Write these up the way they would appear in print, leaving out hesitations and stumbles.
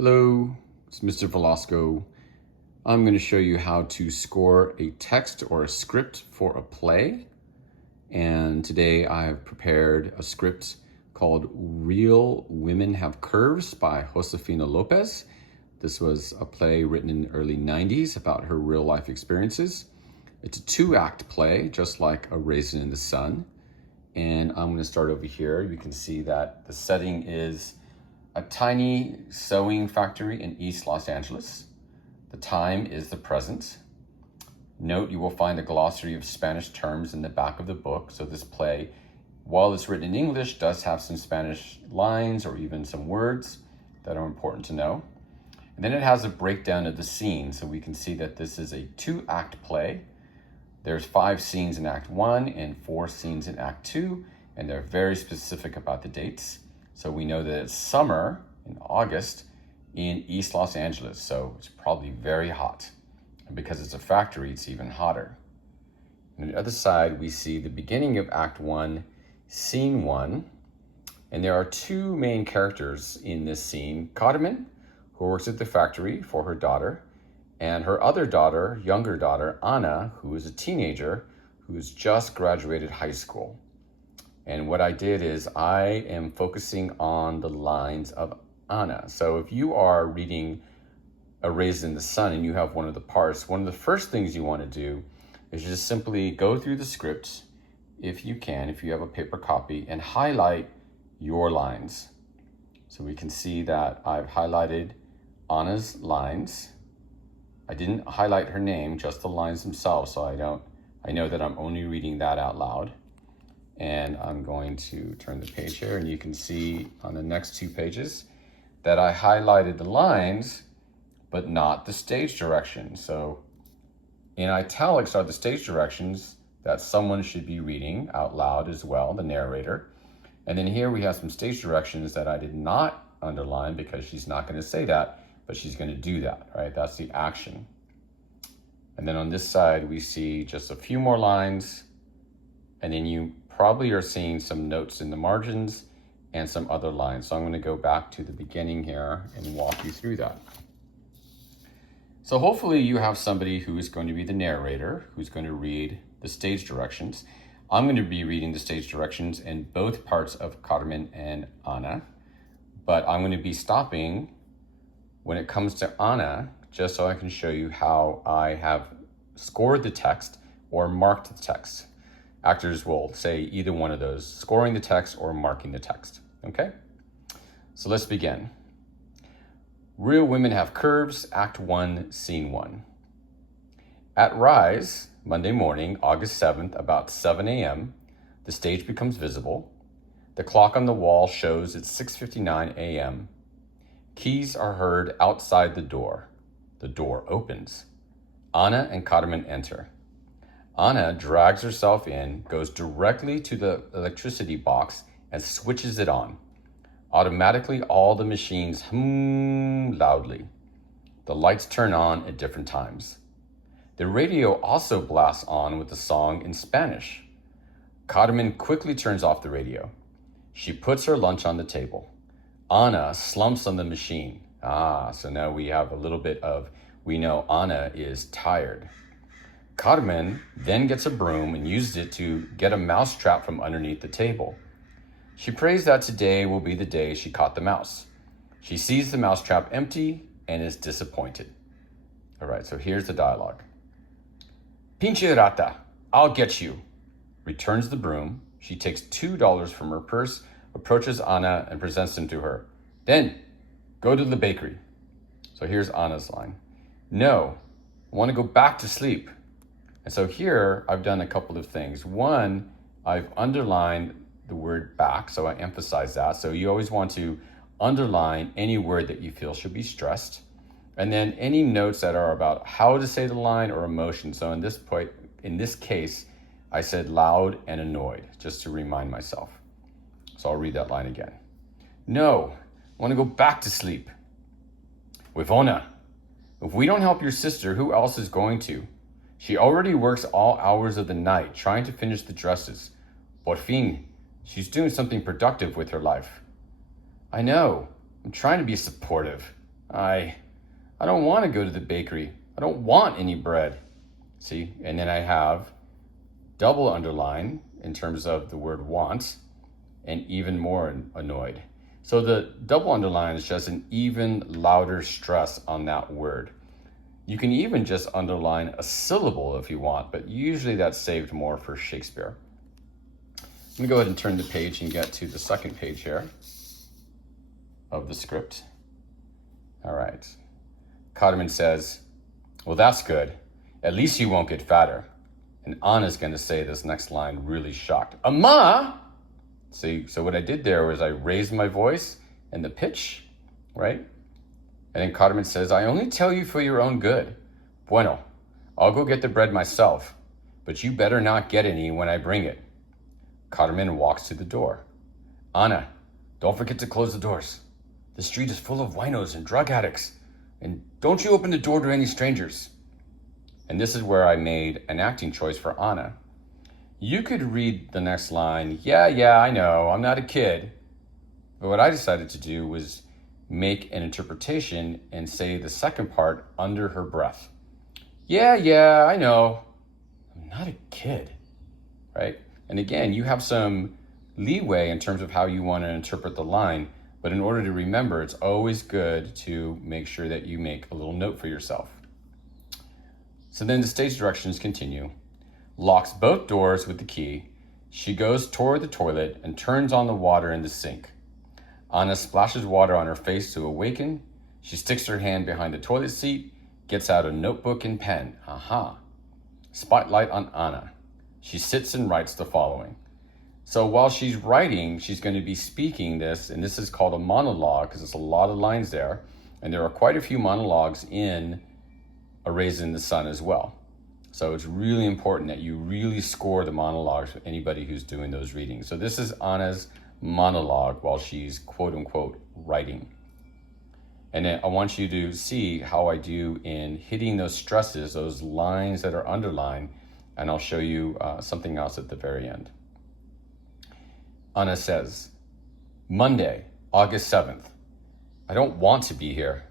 Hello, it's Mr. Velasco. I'm going to show you how to score a text or a script for a play. And today I have prepared a script called Real Women Have Curves by Josefina Lopez. This was a play written in the early 90s about her real life experiences. It's a 2-act play, just like A Raisin in the Sun. And I'm going to start over here. You can see that the setting is a tiny sewing factory in East Los Angeles. The time is the present. Note you will find a glossary of Spanish terms in the back of the book. So this play, while it's written in English, does have some Spanish lines or even some words that are important to know. And then it has a breakdown of the scene. So we can see that this is a 2-act play. There's 5 scenes in Act 1 and 4 scenes in Act 2, and they're very specific about the dates. So we know that it's summer in August in East Los Angeles, so it's probably very hot. And because it's a factory, it's even hotter. On the other side, we see the beginning of Act 1, Scene 1. And there are 2 main characters in this scene. Carmen, who works at the factory for her daughter, and her other daughter, younger daughter, Ana, who is a teenager who's just graduated high school. And what I did is I am focusing on the lines of Ana. So if you are reading A Raisin in the Sun and you have one of the parts, one of the first things you want to do is just simply go through the script, if you can, if you have a paper copy, and highlight your lines. So we can see that I've highlighted Ana's lines. I didn't highlight her name, just the lines themselves, so I know that I'm only reading that out loud. And I'm going to turn the page here, and you can see on the next 2 pages that I highlighted the lines, but not the stage directions. So in italics are the stage directions that someone should be reading out loud as well, the narrator. And then here we have some stage directions that I did not underline because she's not going to say that, but she's going to do that, right? That's the action. And then on this side, we see just a few more lines, and then you probably are seeing some notes in the margins and some other lines. So I'm going to go back to the beginning here and walk you through that. So hopefully you have somebody who is going to be the narrator, who's going to read the stage directions. I'm going to be reading the stage directions in both parts of Carmen and Ana, but I'm going to be stopping when it comes to Ana, just so I can show you how I have scored the text or marked the text. Actors will say either one of those, scoring the text or marking the text, okay? So let's begin. Real Women Have Curves, Act 1, Scene 1. At Rise, Monday morning, August 7th, about 7 a.m., the stage becomes visible. The clock on the wall shows it's 6:59 a.m. Keys are heard outside the door. The door opens. Ana and Carmen enter. Ana drags herself in, goes directly to the electricity box, and switches it on. Automatically, all the machines hum loudly. The lights turn on at different times. The radio also blasts on with a song in Spanish. Carmen quickly turns off the radio. She puts her lunch on the table. Ana slumps on the machine. So now we have a little bit of, we know Ana is tired. Carmen then gets a broom and uses it to get a mousetrap from underneath the table. She prays that today will be the day she caught the mouse. She sees the mousetrap empty and is disappointed. All right, so here's the dialogue. Pinche rata, I'll get you. Returns the broom. She takes $2 from her purse, approaches Ana and presents them to her. Then, go to the bakery. So here's Ana's line. No, I want to go back to sleep. And so here I've done a couple of things. One, I've underlined the word back, so I emphasize that. So you always want to underline any word that you feel should be stressed. And then any notes that are about how to say the line or emotion. So in this case, I said loud and annoyed, just to remind myself. So I'll read that line again. No, I want to go back to sleep. Wivona, if we don't help your sister, who else is going to? She already works all hours of the night trying to finish the dresses. Por fin, she's doing something productive with her life. I know. I'm trying to be supportive. I don't want to go to the bakery. I don't want any bread. See, and then I have double underline in terms of the word want, and even more annoyed. So the double underline is just an even louder stress on that word. You can even just underline a syllable if you want, but usually that's saved more for Shakespeare. I'm gonna go ahead and turn the page and get to the second page here of the script. All right. Cotterman says, well, that's good. At least you won't get fatter. And Anna's gonna say this next line really shocked. Ma! See, so what I did there was I raised my voice and the pitch, right? And then Cotterman says, I only tell you for your own good. Bueno, I'll go get the bread myself, but you better not get any when I bring it. Cotterman walks to the door. Anna, don't forget to close the doors. The street is full of winos and drug addicts. And don't you open the door to any strangers. And this is where I made an acting choice for Anna. You could read the next line, yeah, I know, I'm not a kid. But what I decided to do was make an interpretation and say the second part under her breath. Yeah, I know, I'm not a kid, right? And again, you have some leeway in terms of how you want to interpret the line, but in order to remember, it's always good to make sure that you make a little note for yourself. So then the stage directions continue. Locks both doors with the key. She goes toward the toilet and turns on the water in the sink. Anna splashes water on her face to awaken. She sticks her hand behind the toilet seat, gets out a notebook and pen. Aha. Spotlight on Anna. She sits and writes the following. So while she's writing, she's going to be speaking this, and this is called a monologue because there's a lot of lines there. And there are quite a few monologues in A Raisin in the Sun as well. So it's really important that you really score the monologues for anybody who's doing those readings. So this is Anna's monologue while she's quote unquote writing. And then I want you to see how I do in hitting those stresses, those lines that are underlined, and I'll show you something else at the very end. Anna says, Monday, August 7th. I don't want to be here.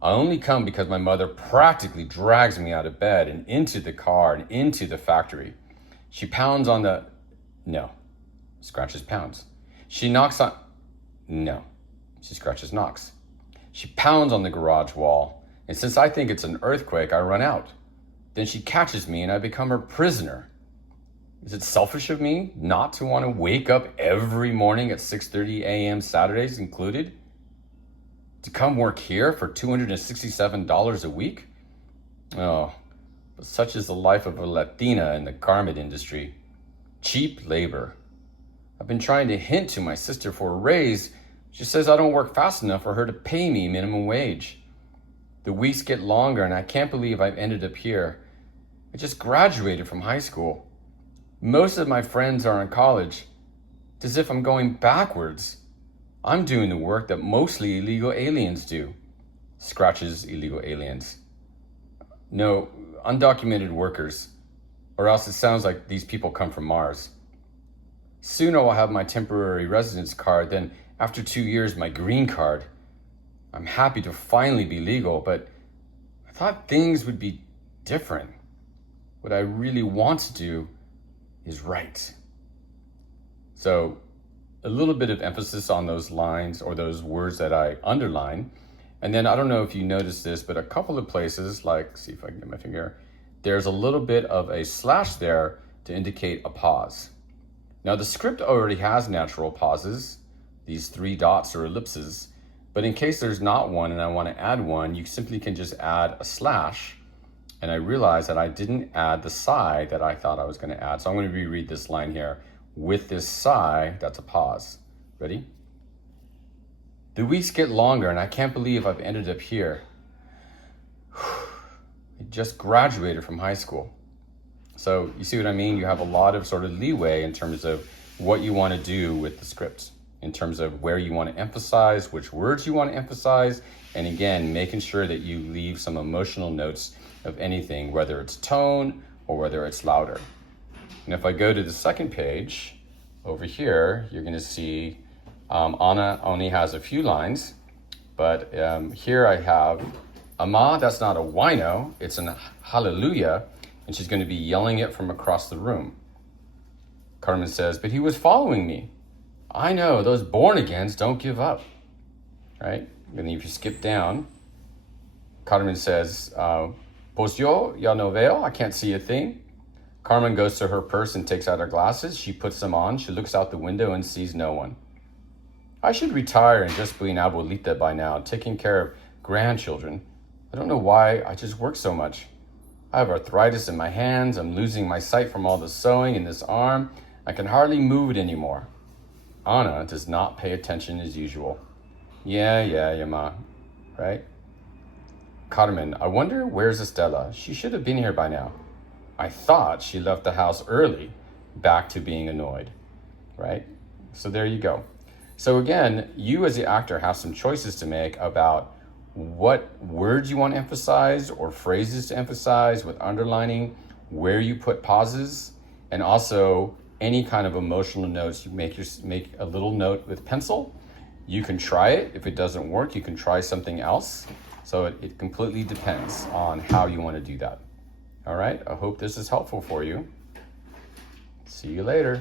I only come because my mother practically drags me out of bed and into the car and into the factory. She pounds on the... No. Scratches pounds. She knocks on... No. She scratches knocks. She pounds on the garage wall, and since I think it's an earthquake, I run out. Then she catches me and I become her prisoner. Is it selfish of me not to want to wake up every morning at 6:30 a.m. Saturdays included? To come work here for $267 a week? Oh, but such is the life of a Latina in the garment industry. Cheap labor. I've been trying to hint to my sister for a raise. She says I don't work fast enough for her to pay me minimum wage. The weeks get longer and I can't believe I've ended up here. I just graduated from high school. Most of my friends are in college. It's as if I'm going backwards. I'm doing the work that mostly illegal aliens do. Scratches illegal aliens. No, undocumented workers. Or else it sounds like these people come from Mars. Soon I will have my temporary residence card, then after 2 years, my green card. I'm happy to finally be legal, but I thought things would be different. What I really want to do is right. So, a little bit of emphasis on those lines or those words that I underline. And then I don't know if you noticed this, but a couple of places, like, see if I can get my finger, there's a little bit of a slash there to indicate a pause. Now the script already has natural pauses, these 3 dots or ellipses, but in case there's not one and I want to add one, you simply can just add a slash. And I realized that I didn't add the sigh that I thought I was going to add. So I'm going to reread this line here. With this sigh, that's a pause. Ready? The weeks get longer and I can't believe I've ended up here. I just graduated from high school. So you see what I mean? You have a lot of sort of leeway in terms of what you want to do with the script, in terms of where you want to emphasize, which words you want to emphasize, and again, making sure that you leave some emotional notes of anything, whether it's tone or whether it's louder. And if I go to the second page, over here, you're going to see Anna only has a few lines, But here I have, Ama, that's not a wino, it's an hallelujah, and she's going to be yelling it from across the room. Carmen says, but he was following me. I know, those born-agains don't give up, right? And then if you skip down, Carmen says, pues yo ya no veo, I can't see a thing. Carmen goes to her purse and takes out her glasses. She puts them on. She looks out the window and sees no one. I should retire and just be an abuelita by now, taking care of grandchildren. I don't know why I just work so much. I have arthritis in my hands. I'm losing my sight from all the sewing in this arm. I can hardly move it anymore. Anna does not pay attention as usual. Yeah, ma, right? Carmen, I wonder where's Estella? She should have been here by now. I thought she left the house early, back to being annoyed, right? So there you go. So again, you as the actor have some choices to make about what words you want to emphasize or phrases to emphasize with underlining, where you put pauses, and also any kind of emotional notes. You make a little note with pencil. You can try it. If it doesn't work, you can try something else. So it completely depends on how you want to do that. All right, I hope this is helpful for you. See you later.